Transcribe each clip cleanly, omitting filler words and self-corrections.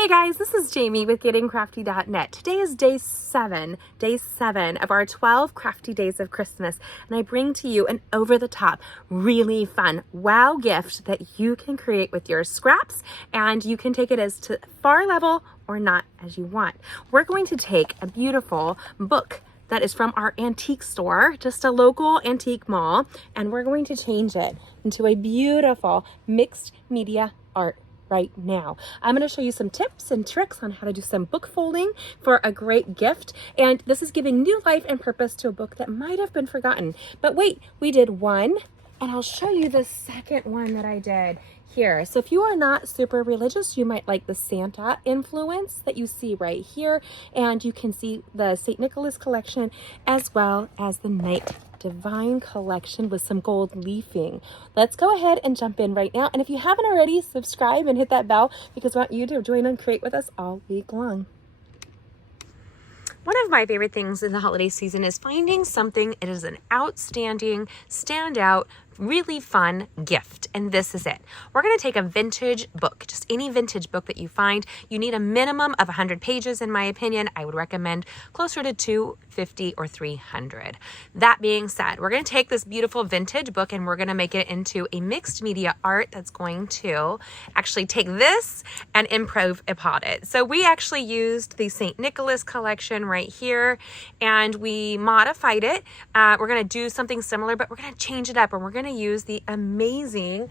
Hey guys, this is Jamie with gettingcrafty.net. Today is day seven of our 12 crafty days of Christmas, and I bring to you an over-the-top, really fun wow gift that you can create with your scraps, and you can take it as to far level or not as you want. We're going to take a beautiful book that is from our antique store, just a local antique mall, and we're going to change it into a beautiful mixed media art right now. I'm going to show you some tips and tricks on how to do some book folding for a great gift. And this is giving new life and purpose to a book that might have been forgotten. But wait, we did one, and I'll show you the second one that I did here. So if you are not super religious, you might like the Santa influence that you see right here. And you can see the St. Nicholas collection as well as the Night Divine collection with some gold leafing. Let's go ahead and jump in right now. And if you haven't already, subscribe and hit that bell because I want you to join and create with us all week long. One of my favorite things in the holiday season is finding something that is an outstanding, standout, really fun gift, and this is it. We're going to take a vintage book, just any vintage book that you find. You need a minimum of 100 pages in my opinion. I would recommend closer to 250 or 300. That being said, we're going to take this beautiful vintage book and we're going to make it into a mixed media art that's going to actually take this and improve upon it. So we actually used the St. Nicholas collection right here and we modified it. We're going to do something similar, but we're going to change it up and we're going to use the amazing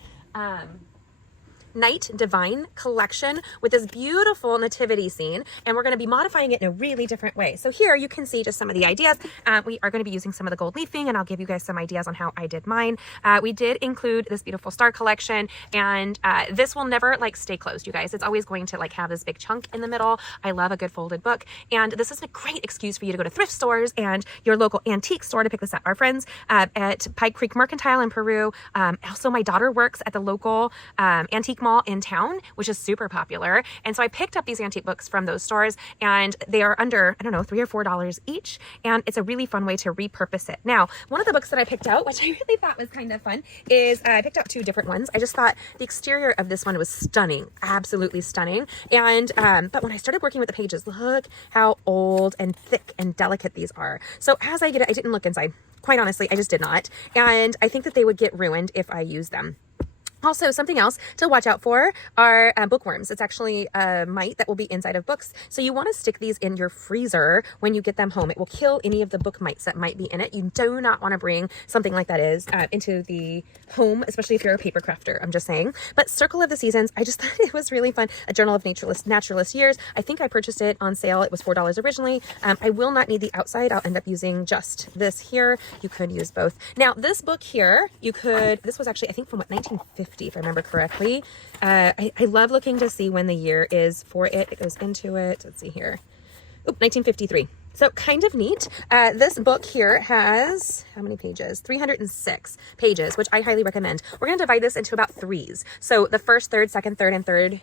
Night Divine collection with this beautiful nativity scene, and we're going to be modifying it in a really different way. So here you can see just some of the ideas. We are going to be using some of the gold leafing, and I'll give you guys some ideas on how I did mine. We did include this beautiful star collection, and this will never like stay closed, you guys. It's always going to like have this big chunk in the middle. I love a good folded book, and this is a great excuse for you to go to thrift stores and your local antique store to pick this up. Our friends at Pike Creek Mercantile in Peru. Also, my daughter works at the local antique mall in town, which is super popular. And so I picked up these antique books from those stores and they are under, I don't know, $3 or $4 each. And it's a really fun way to repurpose it. Now, one of the books that I picked out, which I really thought was kind of fun, is I picked out two different ones. I just thought the exterior of this one was stunning, absolutely stunning. And, but when I started working with the pages, look how old and thick and delicate these are. So as I get it, I didn't look inside. Quite honestly, I just did not. And I think that they would get ruined if I used them. Also, something else to watch out for are bookworms. It's actually a mite that will be inside of books. So you want to stick these in your freezer when you get them home. It will kill any of the book mites that might be in it. You do not want to bring something like that into the home, especially if you're a paper crafter, I'm just saying. But Circle of the Seasons, I just thought it was really fun. A Journal of Naturalist Years. I think I purchased it on sale. It was $4 originally. I will not need the outside. I'll end up using just this here. You could use both. Now, this book here, this was actually, I think from what, 1950. If I remember correctly. I love looking to see when the year is for it. It goes into it. Let's see here. Oop, 1953. So kind of neat. This book here has, how many pages? 306 pages, which I highly recommend. We're going to divide this into about threes. So the first third, second third, and third.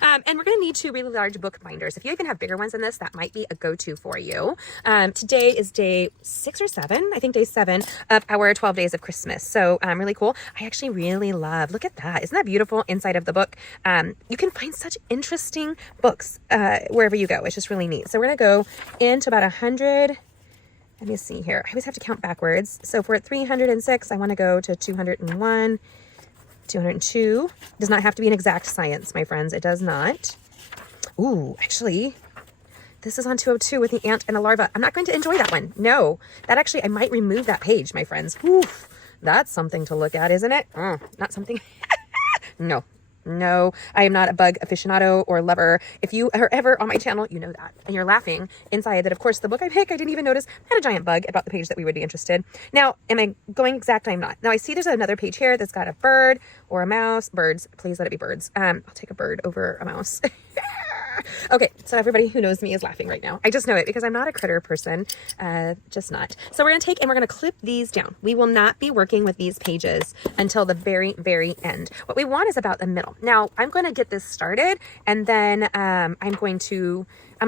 And we're going to need two really large book binders. If you even have bigger ones than this, that might be a go-to for you. Today is day 6 or 7, I think day 7 of our 12 days of Christmas. So really cool. I actually really love, look at that. Isn't that beautiful inside of the book? You can find such interesting books wherever you go. It's just really neat. So we're going to go into about 100. Let me see here. I always have to count backwards. So if we're at 306, I want to go to 201. 202. Does not have to be an exact science, my friends. It does not. Ooh, actually, this is on 202 with the ant and the larva. I'm not going to enjoy that one. No, that actually, I might remove that page, my friends. Oof, that's something to look at, isn't it? Not something. No, I am not a bug aficionado or lover. If you are ever on my channel, you know that. And you're laughing inside that, of course, the book I pick, I didn't even notice had a giant bug about the page that we would be interested. Now, am I going exact? I'm not. Now, I see there's another page here that's got a bird or a mouse. Birds. Please let it be birds. I'll take a bird over a mouse. Okay, so everybody who knows me is laughing right now. I just know it because I'm not a critter person, just not. So we're going to take and we're going to clip these down. We will not be working with these pages until the very, very end. What we want is about the middle. Now, I'm going to get this started and then I'm going to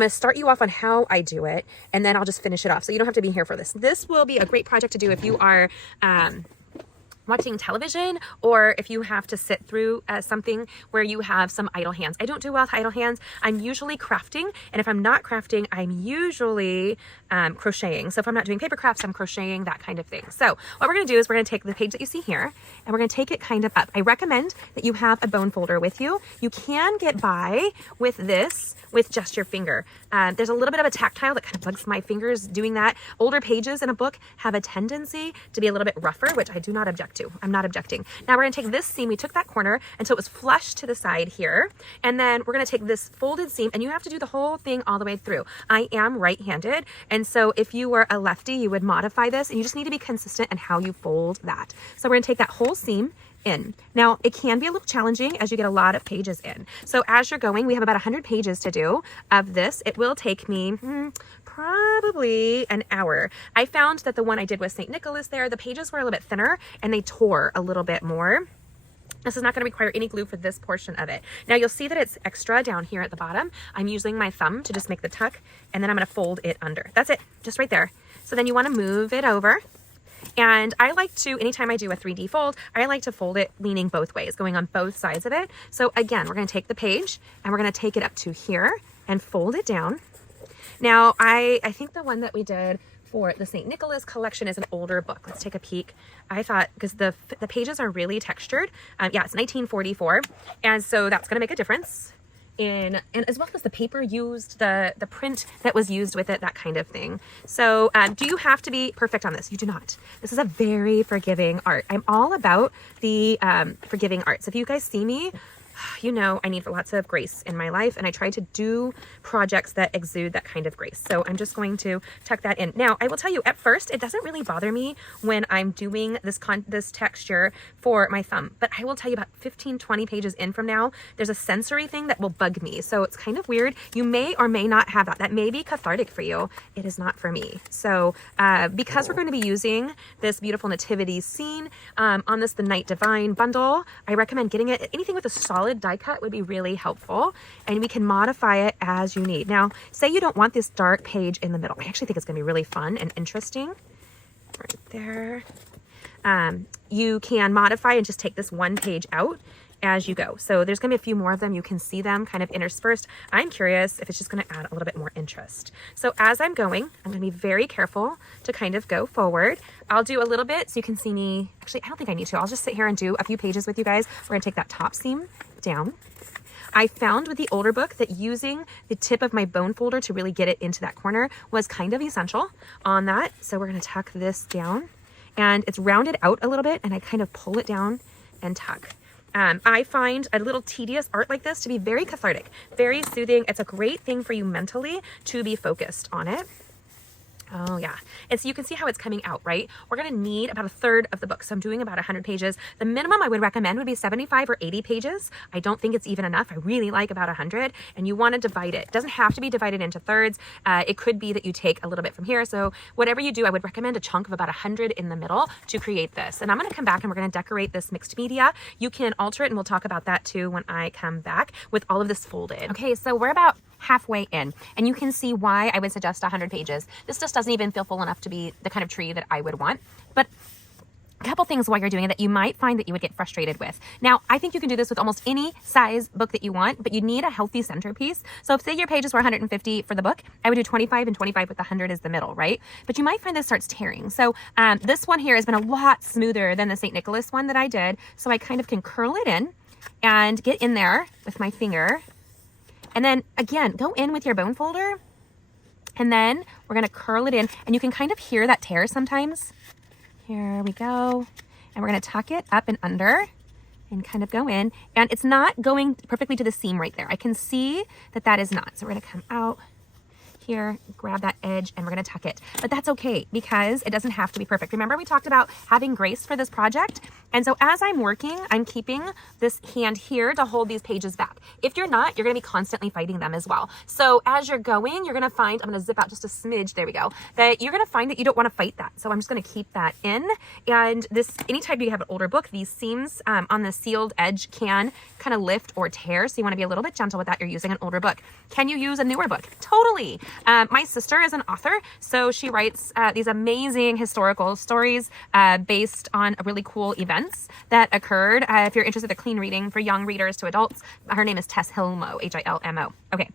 start you off on how I do it and then I'll just finish it off. So you don't have to be here for this. This will be a great project to do if you are watching television, or if you have to sit through something where you have some idle hands. I don't do well with idle hands. I'm usually crafting, and if I'm not crafting, I'm usually crocheting. So if I'm not doing paper crafts, I'm crocheting, that kind of thing. So what we're going to do is we're going to take the page that you see here, and we're going to take it kind of up. I recommend that you have a bone folder with you. You can get by with this with just your finger. There's a little bit of a tactile that kind of bugs my fingers doing that. Older pages in a book have a tendency to be a little bit rougher, which I do not object to. I'm not objecting. Now we're going to take this seam. We took that corner until it was flush to the side here. And then we're going to take this folded seam, and you have to do the whole thing all the way through. I am right-handed. And so if you were a lefty, you would modify this, and you just need to be consistent in how you fold that. So we're going to take that whole seam in. Now, it can be a little challenging as you get a lot of pages in. So as you're going, we have about 100 pages to do of this. It will take me probably an hour. I found that the one I did with St. Nicholas there, the pages were a little bit thinner and they tore a little bit more. This is not going to require any glue for this portion of it. Now you'll see that it's extra down here at the bottom. I'm using my thumb to just make the tuck, and then I'm going to fold it under. That's it, just right there. So then you want to move it over. And I like to, anytime I do a 3D fold, I like to fold it leaning both ways, going on both sides of it. So again, we're going to take the page and we're going to take it up to here and fold it down. Now, I think the one that we did for the St. Nicholas collection is an older book. Let's take a peek. I thought, because the pages are really textured. Yeah, it's 1944. And so that's going to make a difference. And as well as the paper used, the print that was used with it, that kind of thing. So do you have to be perfect on this? You do not. This is a very forgiving art. I'm all about the forgiving arts. If you guys see me, you know I need lots of grace in my life, and I try to do projects that exude that kind of grace. So I'm just going to tuck that in. Now, I will tell you, at first, it doesn't really bother me when I'm doing this texture for my thumb. But I will tell you, about 15, 20 pages in from now, there's a sensory thing that will bug me. So it's kind of weird. You may or may not have that. That may be cathartic for you. It is not for me. So because we're going to be using this beautiful nativity scene on this The Night Divine bundle, I recommend getting it. Anything with a solid die cut would be really helpful, and we can modify it as you need. Now, say you don't want this dark page in the middle. I actually think it's going to be really fun and interesting. Right there. You can modify and just take this one page out as you go. So there's going to be a few more of them. You can see them kind of interspersed. I'm curious if it's just going to add a little bit more interest. So as I'm going, I'm going to be very careful to kind of go forward. I'll do a little bit so you can see me. Actually, I don't think I need to. I'll just sit here and do a few pages with you guys. We're going to take that top seam down. I found with the older book that using the tip of my bone folder to really get it into that corner was kind of essential on that. So we're going to tuck this down, and it's rounded out a little bit, and I kind of pull it down and tuck. I find a little tedious art like this to be very cathartic, very soothing. It's a great thing for you mentally to be focused on it. Oh yeah. And so you can see how it's coming out, right? We're going to need about a third of the book. So I'm doing about 100 pages. The minimum I would recommend would be 75 or 80 pages. I don't think it's even enough. I really like about 100, and you want to divide it. It doesn't have to be divided into thirds. It could be that you take a little bit from here. So whatever you do, I would recommend a chunk of about 100 in the middle to create this. And I'm going to come back and we're going to decorate this mixed media. You can alter it, and we'll talk about that too when I come back with all of this folded. Okay, so we're about halfway in, and you can see why I would suggest 100 pages. This just doesn't even feel full enough to be the kind of tree that I would want. But a couple things while you're doing it that you might find that you would get frustrated with. Now, I think you can do this with almost any size book that you want, but you need a healthy centerpiece. So if say your pages were 150 for the book, I would do 25 and 25 with 100 as the middle, right? But you might find this starts tearing. So this one here has been a lot smoother than the St. Nicholas one that I did. So I kind of can curl it in and get in there with my finger. And then again, go in with your bone folder, and then we're going to curl it in, and you can kind of hear that tear sometimes. Here we go. And we're going to tuck it up and under and kind of go in, and it's not going perfectly to the seam right there. I can see that that is not. So we're going to come out here, grab that edge, and we're going to tuck it. But that's okay, because it doesn't have to be perfect. Remember, we talked about having grace for this project. And so as I'm working, I'm keeping this hand here to hold these pages back. If you're not, you're going to be constantly fighting them as well. So as you're going, you're going to find, I'm going to zip out just a smidge, there we go, that you're going to find that you don't want to fight that. So I'm just going to keep that in. And this, anytime you have an older book, these seams on the sealed edge can kind of lift or tear. So you want to be a little bit gentle with that. You're using an older book. Can you use a newer book? Totally. My sister is an author, so she writes these amazing historical stories based on really cool events that occurred. If you're interested in clean reading for young readers to adults, her name is Tess Hilmo, Hilmo. Okay.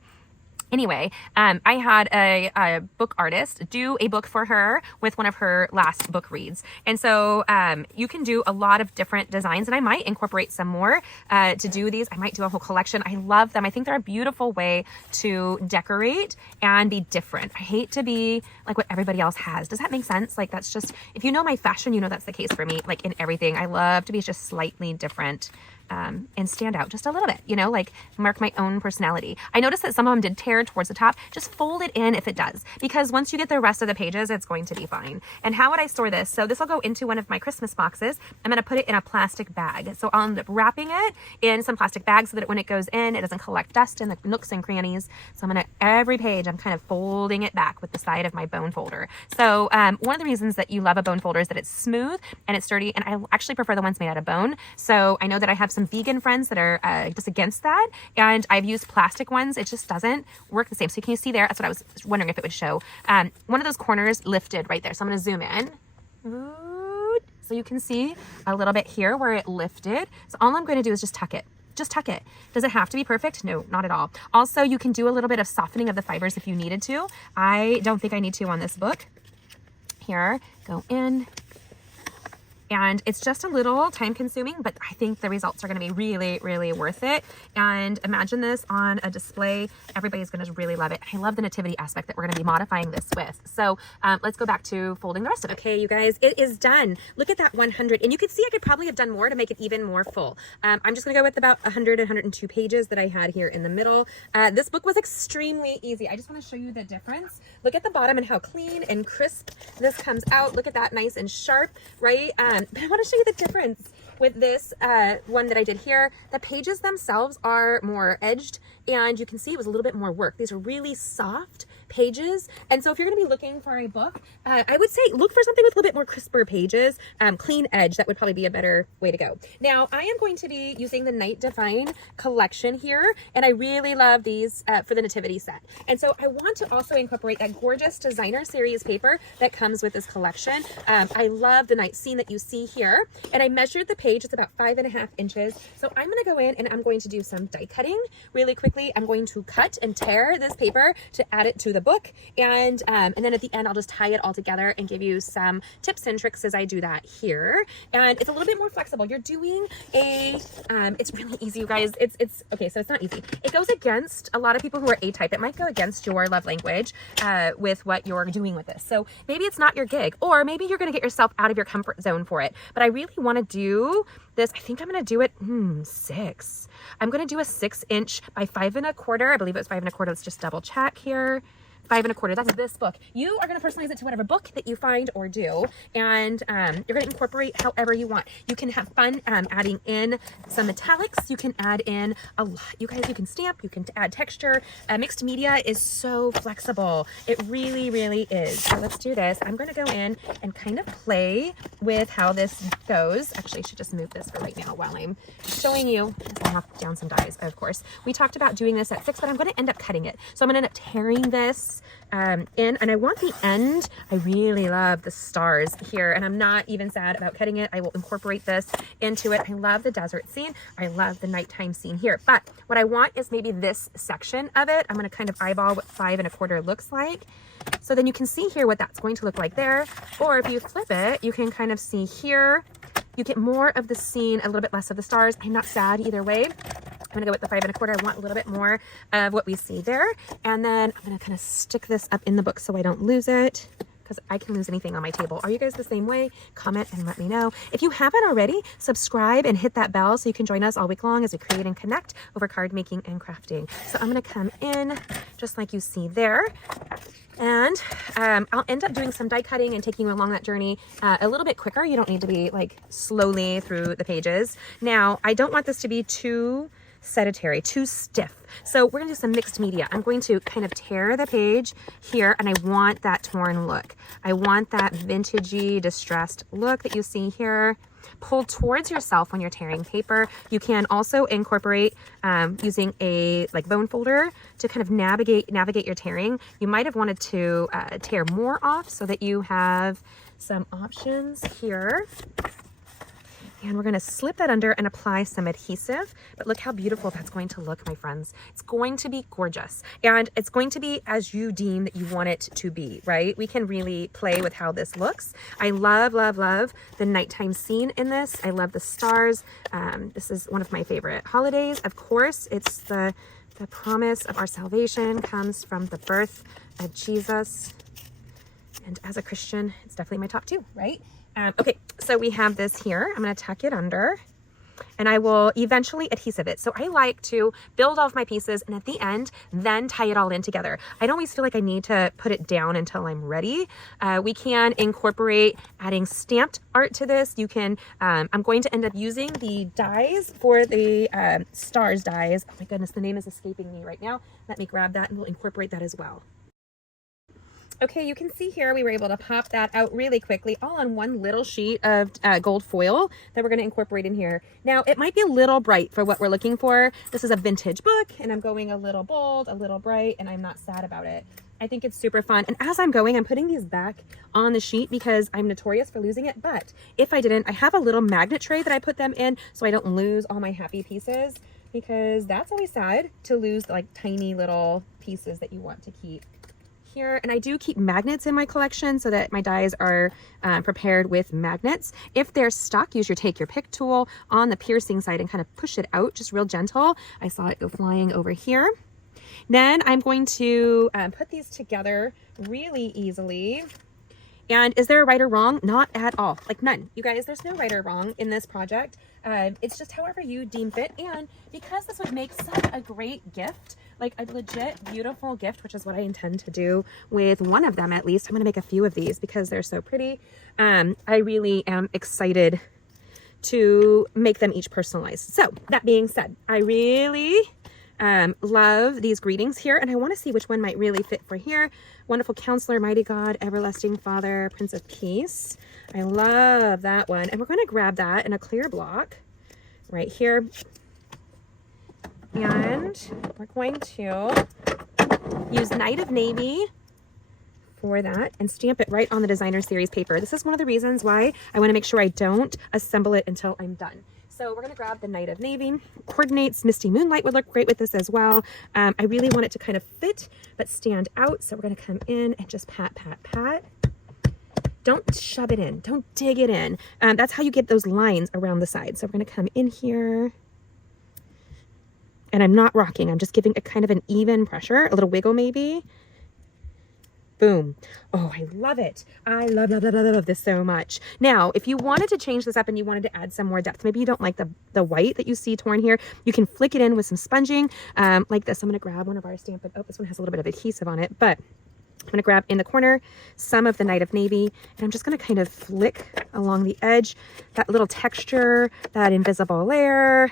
Anyway, I had a book artist do a book for her with one of her last book reads. And so you can do a lot of different designs, and I might incorporate some more to do these. I might do a whole collection. I love them. I think they're a beautiful way to decorate and be different. I hate to be like what everybody else has. Does that make sense? Like, that's just, if you know my fashion, you know that's the case for me, like in everything. I love to be just slightly different. And stand out just a little bit, you know, like mark my own personality. I noticed that some of them did tear towards the top. Just fold it in if it does, because once you get the rest of the pages, it's going to be fine. And how would I store this? So this will go into one of my Christmas boxes. I'm going to put it in a plastic bag. So I'll end up wrapping it in some plastic bags so that when it goes in, it doesn't collect dust in the nooks and crannies. So I'm going to, every page, I'm kind of folding it back with the side of my bone folder. So one of the reasons that you love a bone folder is that it's smooth and it's sturdy. And I actually prefer the ones made out of bone. So I know that I have some vegan friends that are just against that, and I've used plastic ones. It just doesn't work the same. So can you see there? That's what I was wondering if it would show. One of those corners lifted right there. So I'm going to zoom in. So you can see a little bit here where it lifted. So all I'm going to do is just tuck it. Just tuck it. Does it have to be perfect? No, not at all. Also, you can do a little bit of softening of the fibers if you needed to. I don't think I need to on this book. Here, go in. And it's just a little time consuming, but I think the results are going to be really, really worth it. And imagine this on a display. Everybody's going to really love it. I love the nativity aspect that we're going to be modifying this with. So let's go back to folding the rest of it. Okay, you guys, it is done. Look at that 100. And you can see I could probably have done more to make it even more full. I'm just going to go with about 100, 102 pages that I had here in the middle. This book was extremely easy. I just want to show you the difference. Look at the bottom and how clean and crisp this comes out. Look at that, nice and sharp, right? But I want to show you the difference with this one that I did here. The pages themselves are more edged, and you can see it was a little bit more work. These are really soft pages. And so if you're going to be looking for a book, I would say look for something with a little bit more crisper pages, clean edge. That would probably be a better way to go. Now, I am going to be using the Night Divine collection here, and I really love these for the nativity set. And so I want to also incorporate that gorgeous designer series paper that comes with this collection. I love the night scene that you see here, and I measured the page. It's about 5.5 inches. So I'm going to go in and I'm going to do some die cutting really quickly. I'm going to cut and tear this paper to add it to the book, and then at the end I'll just tie it all together and give you some tips and tricks as I do that here. And it's a little bit more flexible. You're doing a it's really easy, you guys. It's okay, so it's not easy. It goes against a lot of people who are A-type. It might go against your love language with what you're doing with this. So maybe it's not your gig, or maybe you're going to get yourself out of your comfort zone for it. But I really want to do this. I think I'm going to do it 6. I'm going to do a 6-inch by 5.25. I believe it was 5.25. Let's just double check here. 5.25. That's this book. You are going to personalize it to whatever book that you find or do, and you're going to incorporate however you want. You can have fun adding in some metallics. You can add in a lot. You guys, you can stamp. You can add texture. Mixed media is so flexible. It really, really is. So let's do this. I'm going to go in and kind of play with how this goes. Actually, I should just move this for right now while I'm showing you. I'll knock down some dies, of course. We talked about doing this at 6, but I'm going to end up cutting it. So I'm going to end up tearing this in, and I want the end. I really love the stars here, and I'm not even sad about cutting it. I will incorporate this into it. I love the desert scene. I love the nighttime scene here, but what I want is maybe this section of it. I'm going to kind of eyeball what 5.25 looks like. So then you can see here what that's going to look like there. Or if you flip it, you can kind of see here, you get more of the scene, a little bit less of the stars. I'm not sad either way. I'm gonna go with the 5.25. I want a little bit more of what we see there. And then I'm gonna kind of stick this up in the book so I don't lose it, because I can lose anything on my table. Are you guys the same way? Comment and let me know. If you haven't already, subscribe and hit that bell so you can join us all week long as we create and connect over card making and crafting. So I'm gonna come in just like you see there. And I'll end up doing some die cutting and taking you along that journey a little bit quicker. You don't need to be like slowly through the pages. Now, I don't want this to be too sedentary, too stiff. So we're gonna do some mixed media. I'm going to kind of tear the page here, and I want that torn look. I want that vintagey, distressed look that you see here. Pull towards yourself when you're tearing paper. You can also incorporate using a bone folder to kind of navigate your tearing. You might have wanted to tear more off so that you have some options here. And we're going to slip that under and apply some adhesive. But look how beautiful that's going to look, my friends. It's going to be gorgeous. And it's going to be as you deem that you want it to be, right? We can really play with how this looks. I love, love, love the nighttime scene in this. I love the stars. This is one of my favorite holidays. Of course, it's the promise of our salvation comes from the birth of Jesus. And as a Christian, it's definitely my top two, right? Okay, so we have this here. I'm going to tuck it under, and I will eventually adhesive it. So I like to build all of my pieces, and at the end, then tie it all in together. I don't always feel like I need to put it down until I'm ready. We can incorporate adding stamped art to this. You can, I'm going to end up using the dies for the stars dies. Oh my goodness, the name is escaping me right now. Let me grab that, and we'll incorporate that as well. Okay, you can see here we were able to pop that out really quickly, all on one little sheet of gold foil that we're going to incorporate in here. Now, it might be a little bright for what we're looking for. This is a vintage book, and I'm going a little bold, a little bright, and I'm not sad about it. I think it's super fun. And as I'm going, I'm putting these back on the sheet because I'm notorious for losing it. But if I didn't, I have a little magnet tray that I put them in so I don't lose all my happy pieces, because that's always sad to lose tiny little pieces that you want to keep. Here, and I do keep magnets in my collection so that my dies are prepared with magnets. If they're stuck, take your pick tool on the piercing side and kind of push it out, just real gentle. I saw it go flying over here. Then I'm going to put these together really easily. And is there a right or wrong? Not at all. None. You guys, there's no right or wrong in this project. It's just however you deem fit. And because this would make such a great gift, a legit beautiful gift, which is what I intend to do with one of them at least. I'm going to make a few of these because they're so pretty. I really am excited to make them each personalized. So that being said, I really love these greetings here, and I want to see which one might really fit for here. Wonderful Counselor, Mighty God, Everlasting Father, Prince of Peace. I love that one. And we're going to grab that in a clear block right here. And we're going to use Night of Navy for that and stamp it right on the designer series paper. This is one of the reasons why I want to make sure I don't assemble it until I'm done. So we're going to grab the Night of Navy. Coordinates Misty Moonlight would look great with this as well. I really want it to kind of fit but stand out. So we're going to come in and just pat, pat, pat. Don't shove it in. Don't dig it in. That's how you get those lines around the side. So we're going to come in here. And I'm not rocking. I'm just giving a kind of an even pressure, a little wiggle maybe. Boom. Oh, I love it. I love this so much. Now, if you wanted to change this up and you wanted to add some more depth, maybe you don't like the white that you see torn here, you can flick it in with some sponging like this. I'm going to grab one of our Stampin' Up. Oh, this one has a little bit of adhesive on it, but I'm going to grab in the corner some of the Night of Navy, and I'm just going to kind of flick along the edge, that little texture, that invisible layer.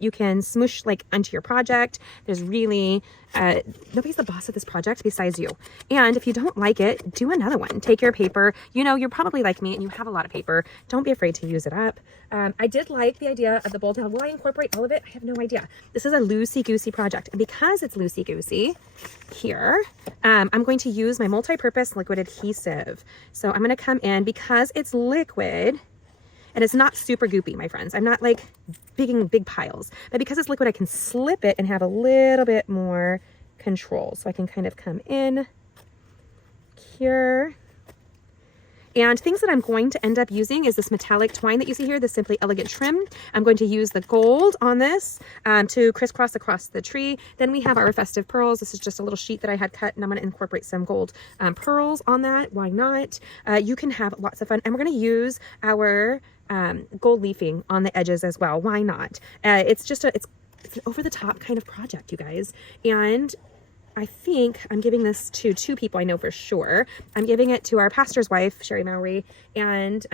You can smoosh onto your project. There's really, nobody's the boss of this project besides you. And if you don't like it, do another one. Take your paper. You're probably like me and you have a lot of paper. Don't be afraid to use it up. I did like the idea of the bold. Now, will I incorporate all of it? I have no idea. This is a loosey-goosey project. And because it's loosey-goosey here, I'm going to use my multi-purpose liquid adhesive. So I'm going to come in because it's liquid. And it's not super goopy, my friends. I'm not big piles. But because it's liquid, I can slip it and have a little bit more control. So I can kind of come in here. And things that I'm going to end up using is this metallic twine that you see here, the Simply Elegant trim. I'm going to use the gold on this to crisscross across the tree. Then we have our festive pearls. This is just a little sheet that I had cut, and I'm going to incorporate some gold pearls on that. Why not? You can have lots of fun. And we're going to use our gold leafing on the edges as well. Why not? It's an over the top kind of project, you guys. And I think I'm giving this to two people I know for sure. I'm giving it to our pastor's wife, Sherry Mowry, and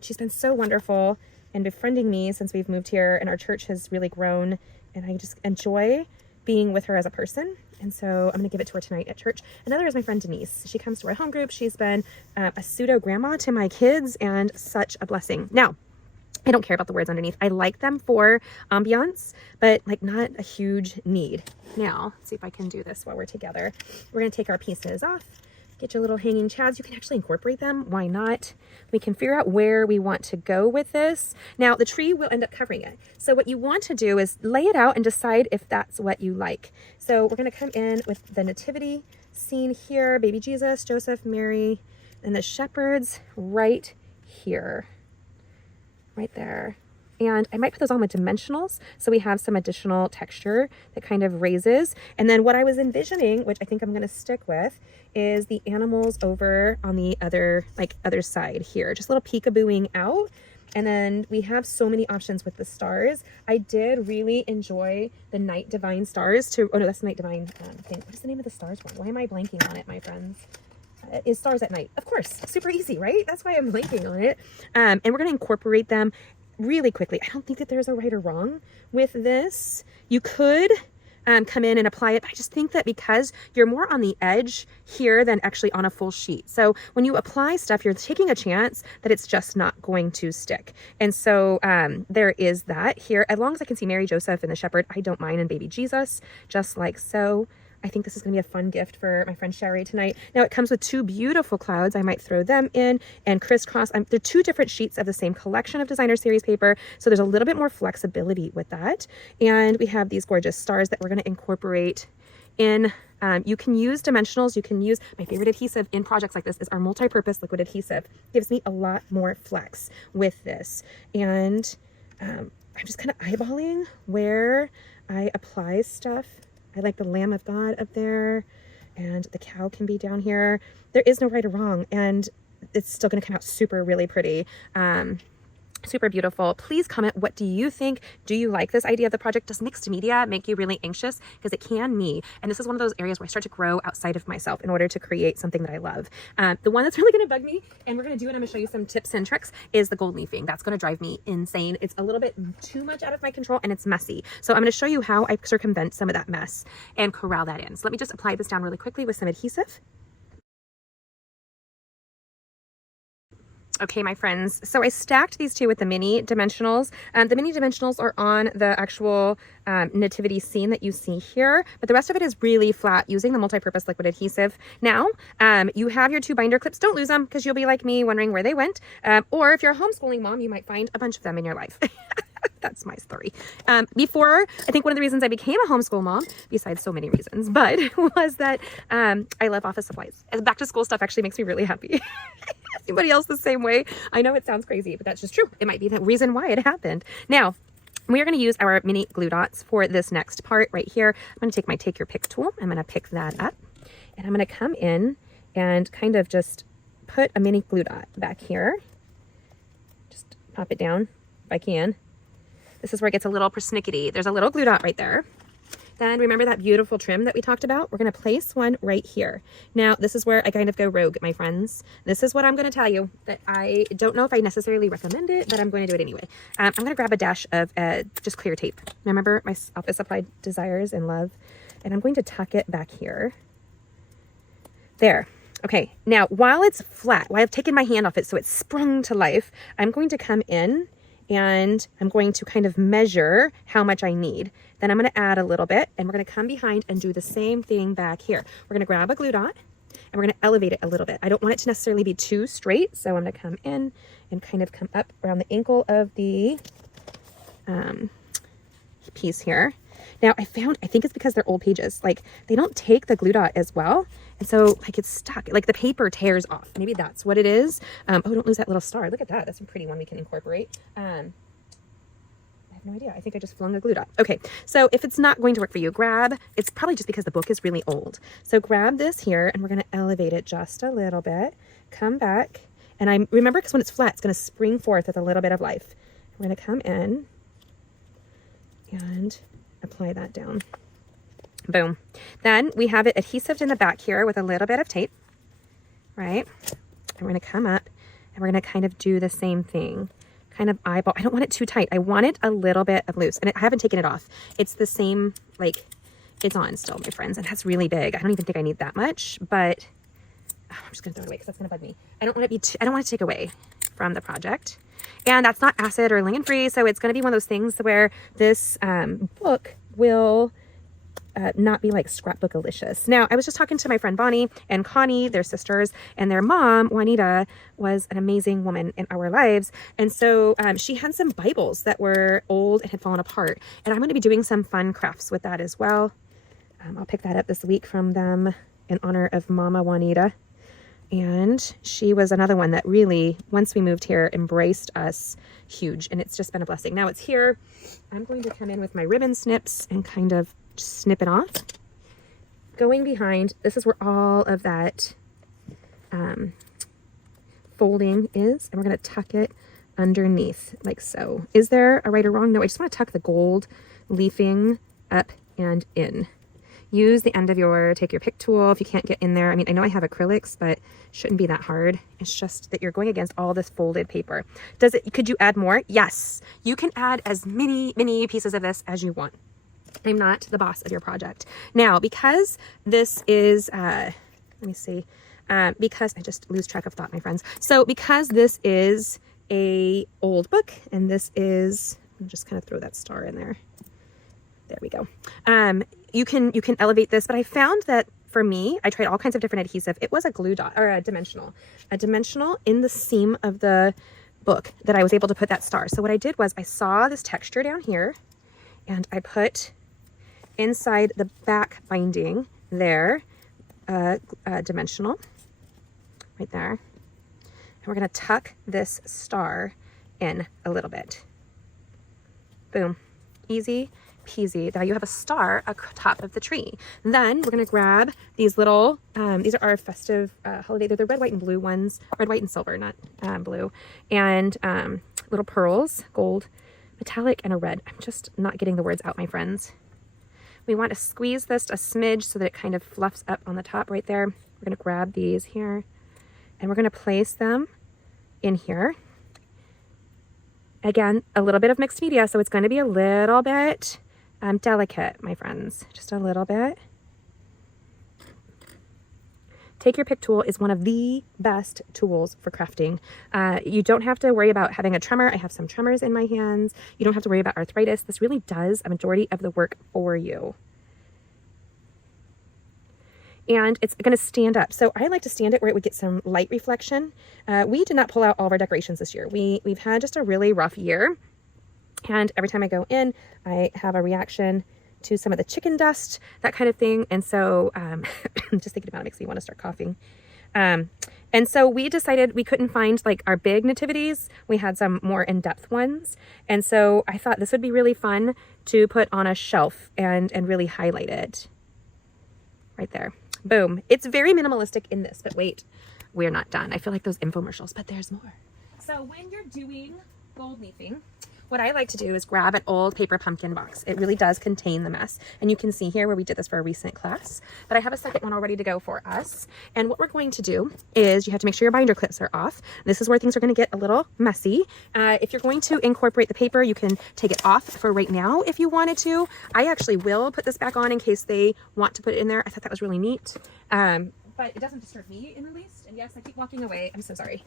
she's been so wonderful and befriending me since we've moved here, and our church has really grown and I just enjoy being with her as a person. And so I'm going to give it to her tonight at church. Another is my friend Denise. She comes to our home group. She's been a pseudo grandma to my kids and such a blessing. Now, I don't care about the words underneath. I like them for ambiance, but like not a huge need. Now, let's see if I can do this while we're together. We're going to take our pieces off. Get your little hanging chads. You can actually incorporate them. Why not? We can figure out where we want to go with this. Now, the tree will end up covering it. So what you want to do is lay it out and decide if that's what you like. So we're going to come in with the nativity scene here, baby Jesus, Joseph, Mary, and the shepherds right here, right there. And I might put those on with dimensionals so we have some additional texture that kind of raises. And then what I was envisioning, which I think I'm going to stick with, is the animals over on the other side here, just a little peekabooing out. And then we have so many options with the stars. I did really enjoy the Night Divine stars oh no, that's the Night Divine thing. What is the name of the stars one? Why am I blanking on it, my friends? It is Stars at Night. Of course, super easy, right? That's why I'm blanking on it. And we're going to incorporate them really quickly. I don't think that there's a right or wrong with this. You could come in and apply it. I just think that because you're more on the edge here than actually on a full sheet. So when you apply stuff, you're taking a chance that it's just not going to stick. And so there is that here. As long as I can see Mary, Joseph, and the shepherd, I don't mind, and baby Jesus, just like so. I think this is going to be a fun gift for my friend Sherry tonight. Now it comes with two beautiful clouds. I might throw them in and crisscross. They're two different sheets of the same collection of designer series paper. So there's a little bit more flexibility with that. And we have these gorgeous stars that we're going to incorporate in. You can use dimensionals. You can use, my favorite adhesive in projects like this is our multi-purpose liquid adhesive. Gives me a lot more flex with this. And I'm just kind of eyeballing where I apply stuff. I like the Lamb of God up there, and the cow can be down here. There is no right or wrong, and it's still going to come out super, really pretty. Super beautiful. Please comment, what do you think? Do you like this idea of the project? Does mixed media make you really anxious? Because it can me. And this is one of those areas where I start to grow outside of myself in order to create something that I love. The one that's really going to bug me, and we're going to do it, I'm going to show you some tips and tricks, is the gold leafing. That's going to drive me insane. It's a little bit too much out of my control, and it's messy. So I'm going to show you how I circumvent some of that mess and corral that in. So let me just apply this down really quickly with some adhesive. Okay, my friends, so I stacked these two with the mini dimensionals. The mini dimensionals are on the actual nativity scene that you see here, but the rest of it is really flat using the multi-purpose liquid adhesive. Now, you have your two binder clips. Don't lose them because you'll be like me wondering where they went. Or if you're a homeschooling mom, you might find a bunch of them in your life. That's my story. Before, I think one of the reasons I became a homeschool mom, besides so many reasons, but was that I love office supplies. Back to school stuff actually makes me really happy. Anybody else the same way? I know it sounds crazy, but that's just true. It might be the reason why it happened. Now, we are going to use our mini glue dots for this next part right here. I'm going to take my Take Your Pick tool. I'm going to pick that up, and I'm going to come in and kind of just put a mini glue dot back here. Just pop it down if I can. This is where it gets a little persnickety. There's a little glue dot right there. Then remember that beautiful trim that we talked about? We're going to place one right here. Now, this is where I kind of go rogue, my friends. This is what I'm going to tell you, that I don't know if I necessarily recommend it, but I'm going to do it anyway. I'm going to grab a dash of just clear tape. Remember my office supply desires and love? And I'm going to tuck it back here. There. Okay, now while it's flat, while I've taken my hand off it so it's sprung to life, I'm going to come in and I'm going to kind of measure how much I need. Then I'm going to add a little bit, and we're going to come behind and do the same thing back here. We're going to grab a glue dot, and we're going to elevate it a little bit. I don't want it to necessarily be too straight, so I'm going to come in and kind of come up around the ankle of the piece here. Now I think it's because they're old pages. Like, they don't take the glue dot as well. And so like it's stuck, like the paper tears off. Maybe that's what it is. Oh, don't lose that little star. Look at that. That's a pretty one we can incorporate. I have no idea. I think I just flung a glue dot. Okay. So if it's not going to work for you, it's probably just because the book is really old. So grab this here, and we're going to elevate it just a little bit, come back. And remember, because when it's flat, it's going to spring forth with a little bit of life. We're going to come in and apply that down. Boom. Then we have it adhesived in the back here with a little bit of tape, right? And we're going to come up, and we're going to kind of do the same thing. kind of eyeball. I don't want it too tight. I want it a little bit of loose, and I haven't taken it off. It's the same, like, it's on still, my friends, and that's really big. I don't even think I need that much, but I'm just gonna throw it away because that's gonna bug me. I don't want to take away from the project, and that's not acid or ligand free, so it's gonna be one of those things where this book will not be like scrapbookalicious. Now, I was just talking to my friend Bonnie and Connie, their sisters, and their mom, Juanita, was an amazing woman in our lives. And so she had some Bibles that were old and had fallen apart. And I'm going to be doing some fun crafts with that as well. I'll pick that up this week from them in honor of Mama Juanita. And she was another one that really, once we moved here, embraced us huge. And it's just been a blessing. Now it's here. I'm going to come in with my ribbon snips and kind of snip it off. Going behind, this is where all of that folding is, and we're going to tuck it underneath like so. Is there a right or wrong? No, I just want to tuck the gold leafing up and in. Use the end of take your pick tool if you can't get in there. I mean, I know I have acrylics, but it shouldn't be that hard. It's just that you're going against all this folded paper. Could you add more? Yes, you can add as many pieces of this as you want. I'm not the boss of your project. Now, because this is, let me see, because I just lose track of thought, my friends. So because this is a old book, and this is, I'll just kind of throw that star in there. There we go. You can elevate this, but I found that for me, I tried all kinds of different adhesive. It was a glue dot or a dimensional in the seam of the book that I was able to put that star. So what I did was I saw this texture down here, and I put inside the back binding there, dimensional right there. And we're going to tuck this star in a little bit. Boom. Easy peasy. Now you have a star atop of the tree. Then we're going to grab these little, these are our festive holiday. They're the red, white, and blue ones. Red, white, and silver, not blue. And little pearls, gold, metallic, and a red. I'm just not getting the words out, my friends. We want to squeeze this a smidge so that it kind of fluffs up on the top right there. We're going to grab these here, and we're going to place them in here. Again, a little bit of mixed media, so it's going to be a little bit delicate, my friends. Just a little bit. Take Your Pick tool is one of the best tools for crafting. You don't have to worry about having a tremor. I have some tremors in my hands. You don't have to worry about arthritis. This really does a majority of the work for you. And it's going to stand up. So I like to stand it where it would get some light reflection. We did not pull out all of our decorations this year. We've had just a really rough year. And every time I go in, I have a reaction to some of the chicken dust, that kind of thing. And so just thinking about it makes me want to start coughing. And so we decided we couldn't find like our big nativities. We had some more in-depth ones. And so I thought this would be really fun to put on a shelf and really highlight it right there. Boom. It's very minimalistic in this, but wait, we're not done. I feel like those infomercials, but there's more. So when you're doing gold leafing, what I like to do is grab an old paper pumpkin box. It really does contain the mess. And you can see here where we did this for a recent class, but I have a second one all ready to go for us. And what we're going to do is you have to make sure your binder clips are off. This is where things are going to get a little messy. If you're going to incorporate the paper, you can take it off for right now if you wanted to. I actually will put this back on in case they want to put it in there. I thought that was really neat. But it doesn't disturb me in the least. And yes, I keep walking away. I'm so sorry.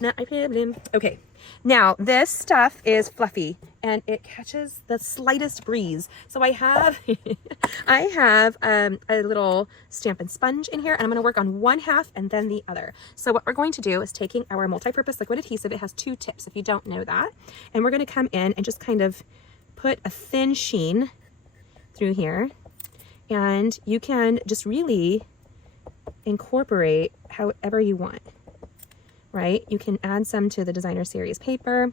Not my problem. Okay, now this stuff is fluffy and it catches the slightest breeze. So I have I have a little Stampin' sponge in here, and I'm going to work on one half and then the other. So what we're going to do is taking our multi-purpose liquid adhesive. It has two tips if you don't know that, and we're going to come in and just kind of put a thin sheen through here, and you can just really incorporate however you want. Right? You can add some to the designer series paper.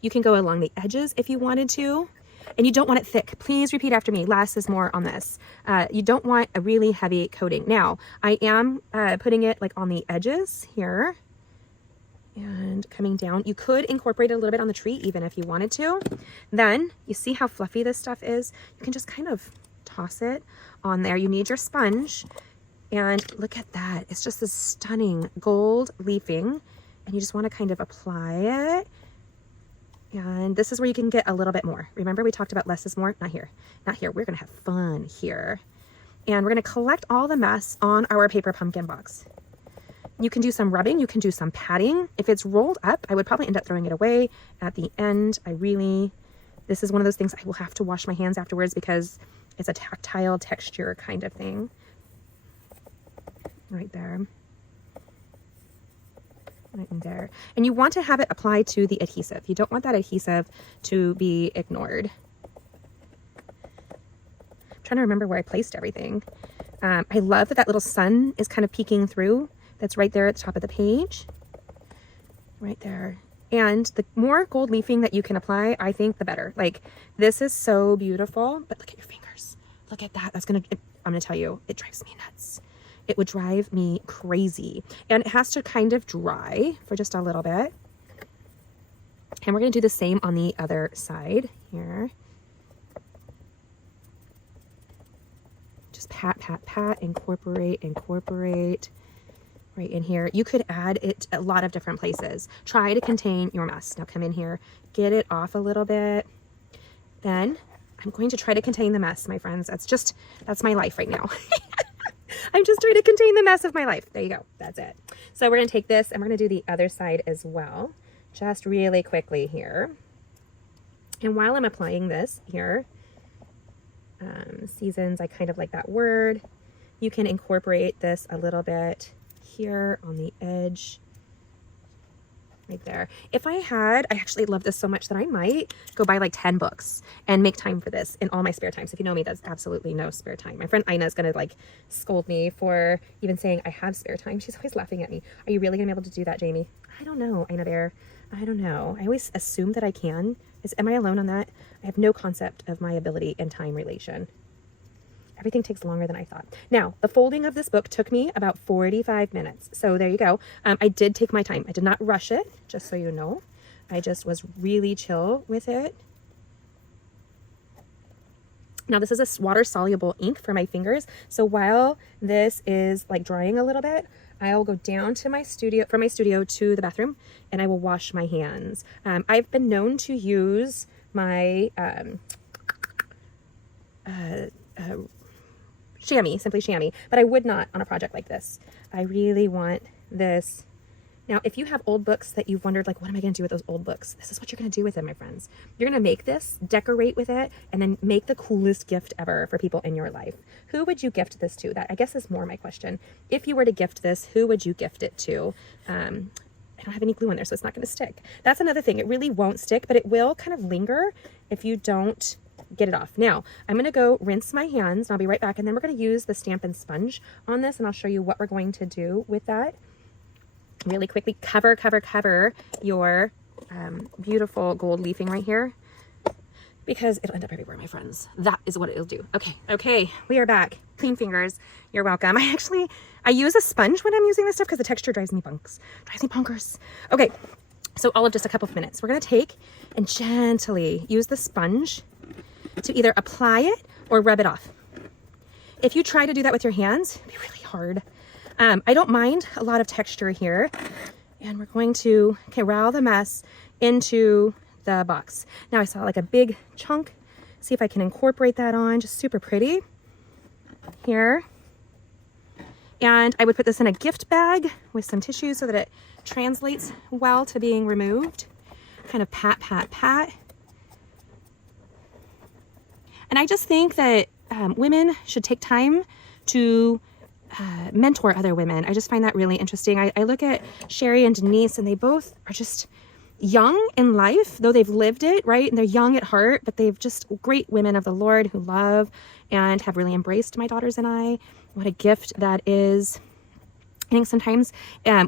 You can go along the edges if you wanted to, and you don't want it thick. Please repeat after me. Less is more on this. You don't want a really heavy coating. Now, I am putting it like on the edges here and coming down. You could incorporate it a little bit on the tree even if you wanted to. Then you see how fluffy this stuff is. You can just kind of toss it on there. You need your sponge. And look at that. It's just this stunning gold leafing. and you just want to kind of apply it. And this is where you can get a little bit more. Remember we talked about less is more? Not here. Not here. We're going to have fun here. And we're going to collect all the mess on our paper pumpkin box. You can do some rubbing. You can do some patting. If it's rolled up, I would probably end up throwing it away at the end. This is one of those things I will have to wash my hands afterwards because it's a tactile texture kind of thing. Right there. Right in there. And you want to have it applied to the adhesive. You don't want that adhesive to be ignored. I'm trying to remember where I placed everything. I love that that little sun is kind of peeking through. That's right there at the top of the page. Right there. And the more gold leafing that you can apply, I think the better. Like, this is so beautiful, but look at your fingers. Look at that. I'm gonna tell you, it drives me nuts. It would drive me crazy. And it has to kind of dry for just a little bit. And we're gonna do the same on the other side here. Just pat, pat, pat, incorporate, incorporate. Right in here. You could add it a lot of different places. Try to contain your mess. Now come in here, get it off a little bit. Then I'm going to try to contain the mess, my friends. That's my life right now. I'm just trying to contain the mess of my life. There you go. That's it. So we're going to take this and we're going to do the other side as well. Just really quickly here. And while I'm applying this here, seasons, I kind of like that word. You can incorporate this a little bit here on the edge, right there. If I actually love this so much that I might go buy like 10 books and make time for this in all my spare time. So if you know me, that's absolutely no spare time. My friend Ina is going to like scold me for even saying I have spare time. She's always laughing at me. Are you really going to be able to do that, Jamie? I don't know, Ina Bear. I don't know. I always assume that I can. Am I alone on that? I have no concept of my ability and time relation. Everything takes longer than I thought. Now, the folding of this book took me about 45 minutes. So there you go. I did take my time. I did not rush it, just so you know. I just was really chill with it. Now, this is a water-soluble ink for my fingers. So while this is like drying a little bit, I'll go down to my studio, from my studio to the bathroom, and I will wash my hands. I've been known to use my Simply Chamois, but I would not on a project like this. I really want this. Now, if you have old books that you've wondered, like, what am I going to do with those old books? This is what you're going to do with them, my friends. You're going to make this, decorate with it, and then make the coolest gift ever for people in your life. Who would you gift this to? That, I guess, is more my question. If you were to gift this, who would you gift it to? I don't have any glue in there, so it's not going to stick. That's another thing. It really won't stick, but it will kind of linger if you don't get it off. Now, I'm going to go rinse my hands, and I'll be right back, and then we're going to use the Stampin' sponge on this, and I'll show you what we're going to do with that. Really quickly, cover your beautiful gold leafing right here, because it'll end up everywhere, my friends. That is what it'll do. Okay, we are back. Clean fingers. You're welcome. I use a sponge when I'm using this stuff because the texture drives me bonkers. Okay, so all of just a couple of minutes. We're going to take and gently use the sponge to either apply it or rub it off. If you try to do that with your hands, it'd be really hard. I don't mind a lot of texture here, and we're going to roll the mess into the box. Now I saw like a big chunk. See if I can incorporate that on, just super pretty here. And I would put this in a gift bag with some tissue so that it translates well to being removed. Kind of pat, pat, pat. And I just think that women should take time to mentor other women. I just find that really interesting. I look at Sherry and Denise, and they both are just young in life, though they've lived it, right? And they're young at heart, but they've just great women of the Lord who love and have really embraced my daughters and I. What a gift that is. I think sometimes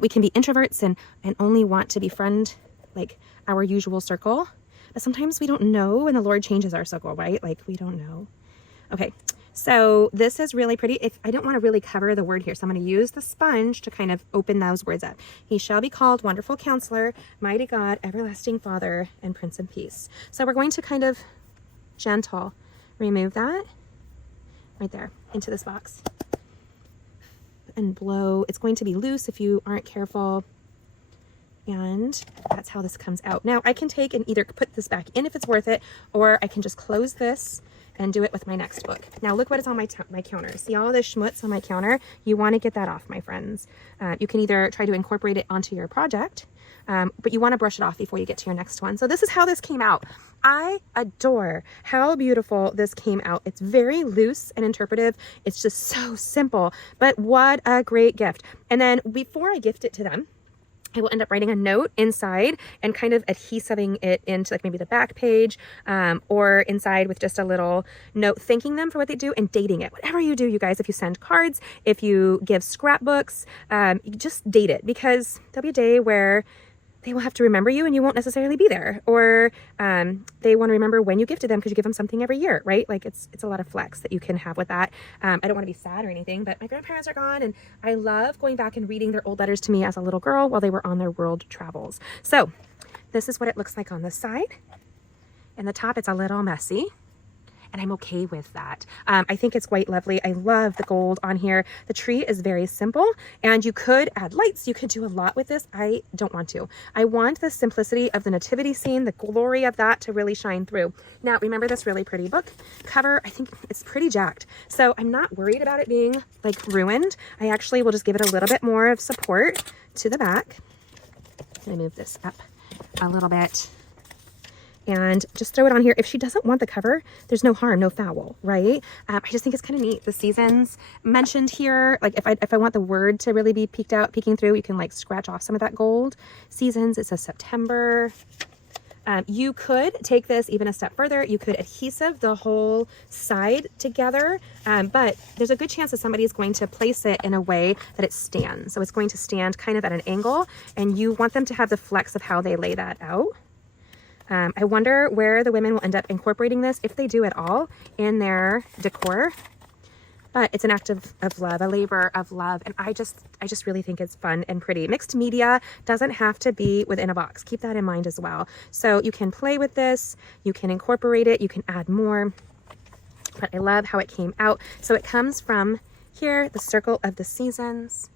we can be introverts and only want to befriend like our usual circle, but sometimes we don't know, and the Lord changes our circle, right? Like, we don't know. Okay, so this is really pretty. If I don't want to really cover the word here, so I'm going to use the sponge to kind of open those words up. He shall be called Wonderful Counselor, Mighty God, Everlasting Father, and Prince of Peace. So we're going to kind of gentle remove that right there into this box and blow. It's going to be loose if you aren't careful. And that's how this comes out. Now I can take and either put this back in if it's worth it, or I can just close this and do it with my next book. Now look what is on my counter. See all this schmutz on my counter? You want to get that off, my friends. You can either try to incorporate it onto your project, but you want to brush it off before you get to your next one. So this is how this came out. I adore how beautiful this came out. It's very loose and interpretive. It's just so simple, but what a great gift. And then before I gift it to them, I will end up writing a note inside and kind of adhesiving it into like maybe the back page, or inside with just a little note thanking them for what they do and dating it. Whatever you do, you guys, if you send cards, if you give scrapbooks, you just date it, because there'll be a day where they will have to remember you and you won't necessarily be there, or they want to remember when you gifted them because you give them something every year, right? Like it's a lot of flex that you can have with that. I don't want to be sad or anything, but my grandparents are gone and I love going back and reading their old letters to me as a little girl while they were on their world travels. So this is what it looks like on the side. And the top, it's a little messy, and I'm okay with that. I think it's quite lovely. I love the gold on here. The tree is very simple, and you could add lights. You could do a lot with this. I don't want to. I want the simplicity of the nativity scene, the glory of that to really shine through. Now, remember this really pretty book cover? I think it's pretty jacked. So I'm not worried about it being like ruined. I actually will just give it a little bit more of support to the back. Let me move this up a little bit and just throw it on here. If she doesn't want the cover, there's no harm, no foul, right? I just think it's kind of neat. The seasons mentioned here, like if I want the word to really be peeking through, you can like scratch off some of that gold. Seasons, it says September. You could take this even a step further. You could adhesive the whole side together, but there's a good chance that somebody is going to place it in a way that it stands. So it's going to stand kind of at an angle, and you want them to have the flex of how they lay that out. I wonder where the women will end up incorporating this, if they do at all, in their decor. But it's an act of love, a labor of love. And I just really think it's fun and pretty. Mixed media doesn't have to be within a box. Keep that in mind as well. So you can play with this, you can incorporate it, you can add more. But I love how it came out. So it comes from here, the circle of the seasons.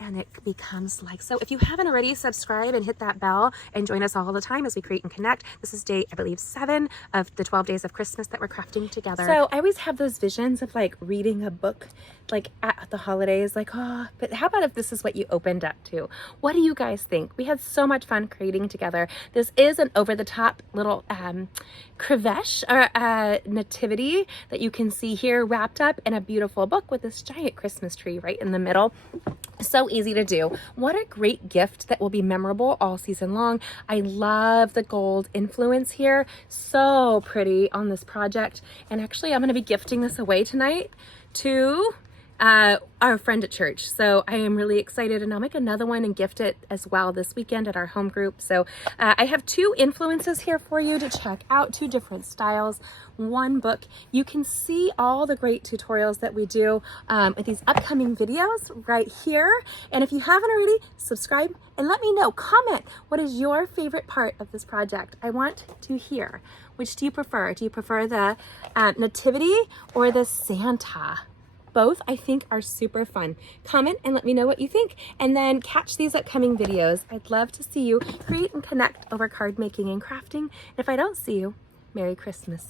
And it becomes like so. If you haven't already, subscribe and hit that bell and join us all the time as we create and connect. This is day, I believe, 7 of the 12 days of Christmas that we're crafting together. So I always have those visions of like reading a book like at the holidays, like, oh, but how about if this is what you opened up to? What do you guys think? We had so much fun creating together. This is an over-the-top little crevesh or nativity that you can see here wrapped up in a beautiful book with this giant Christmas tree right in the middle. So easy to do. What a great gift that will be memorable all season long. I love the gold influence here. So pretty on this project. And actually, I'm going to be gifting this away tonight to our friend at church. So I am really excited, and I'll make another one and gift it as well this weekend at our home group. So I have 2 influences here for you to check out, 2 different styles, 1 book. You can see all the great tutorials that we do with these upcoming videos right here. And if you haven't already, subscribe and let me know, comment, what is your favorite part of this project? I want to hear. Which do you prefer? Do you prefer the nativity or the Santa? Both, I think, are super fun. Comment and let me know what you think, and then catch these upcoming videos. I'd love to see you create and connect over card making and crafting. And if I don't see you, Merry Christmas.